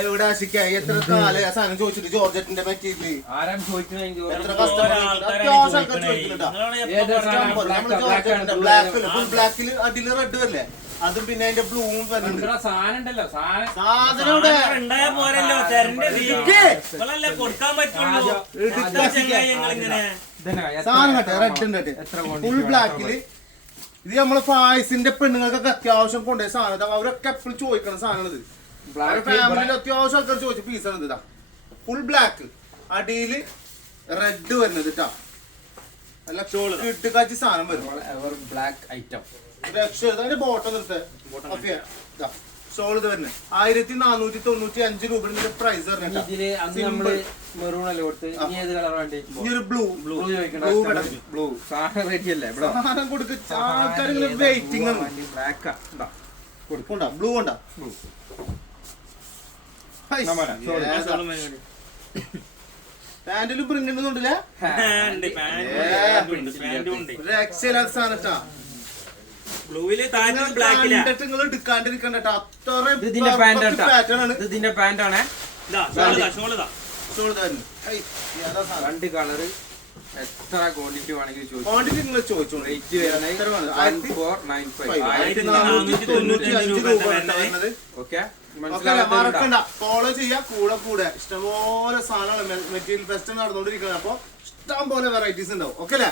എവിടെ ആശിക്ക എത്ര കാലം? ആ സാധനം ചോദിച്ചിട്ട് ജോർജറ്റിന്റെ പറ്റിയില്ലേ ആരാണ് ചോദിക്കുന്നത് എത്ര? കസ്റ്റമർ ഫുൾ ബ്ലാക്കിൽ റെഡ് വരില്ലേ? അതും പിന്നെ അതിന്റെ ബ്ലൂവും വരുന്നുണ്ട്. സാധനം കട്ടെ റെഡ് ഉണ്ട് എത്ര ഫുൾ ബ്ലാക്കിൽ ഇത് നമ്മൾ ഫായസിന്റെ പെണ്ണുങ്ങൾക്കൊക്കെ അത്യാവശ്യം കൊണ്ടുപോയ സാധനം. അവരൊക്കെ എപ്പോഴും ചോദിക്കണ സാധനം ഇത് ഫാമിലിയിൽ അത്യാവശ്യം ആൾക്കാർ ചോദിച്ച പീസാണ് ഇതാ. ഫുൾ ബ്ലാക്ക് അടിയിൽ റെഡ് വരുന്നത് കേട്ടാ നല്ല കിട്ടുകാച്ചി സാധനം വരും. ബ്ലാക്ക് ഐറ്റം അതിന്റെ ബോട്ടം നിർത്തേ ഷോൾ ഇത്. വരുന്നത്. ആയിരത്തി നാനൂറ്റി തൊണ്ണൂറ്റി അഞ്ച് രൂപ പ്രൈസ് ഇനി ഇതിൽ അന്ന് നമ്മൾ മെറൂൺ അല്ലേ കൊടുത്ത്? ഇനി ഏത് കളർ വേണ്ടി ഇനി ഒരു ബ്ലൂ ബ്ലൂ വേണം. ബ്ലൂ സാധനം റെഡി അല്ലേ ഇവിടെ? സാധനം കൊടുക്ക. ആൾക്കാർ വെയിറ്റിംഗ് ആണ്. ബ്ലാക്കാ കൊണ്ടാ ബ്ലൂ കൊണ്ടാ. Blue. പാന്റിൽ പ്രിന്റ് ഉണ്ടെന്നുണ്ടല്ലേ പാന്റ് പാന്റ് ഉണ്ട് പാന്റും ഉണ്ട് ഒരു എക്സലാത്ത സാധനം ട്ടാ. ബ്ലൂവിൽ താഴെ നിങ്ങൾ ബ്ലാക്കിലാ കണ്ടിട്ട് നിങ്ങൾ എടുക്കാണ്ടിരിക്കണ്ട ഇതിന്റെ പാന്റ് perfect pattern ആണ്. ഇത് ഇതിന്റെ പാന്റ് ഇതാ ഷോളിതാ ഷോളിതാ ഷോൾ തരുന്നത്. ഹൈ. ഏതാ രണ്ട് കളറ് എത്ര ക്വാണ്ടിറ്റി വേണമെങ്കിലും ചോദിച്ചു. ക്വാണ്ടിറ്റി നിങ്ങൾ ചോദിച്ചോളൂ. റേറ്റ് എത്ര വേണം? വൺ ആയിരത്തി ഫോർ നയൻ ഫൈവ് ഫൈവ്. ആയിരത്തി ആയിരത്തി നാനൂറ്റി തൊണ്ണൂറ്റി അഞ്ച് രൂപ രൂപ വരുന്നത്. മറക്കണ്ട. ഫോളോ ചെയ്യാ കൂടെ കൂടെ. ഇഷ്ടംപോലെ സാധനമാണ് മെറ്റീരിയൽ ഫെസ്റ്റ് നടന്നുകൊണ്ടിരിക്കുന്നത് അപ്പൊ ഇഷ്ടം പോലെ വെറൈറ്റീസ് ഉണ്ടാവും. ഓക്കെ അല്ലേ?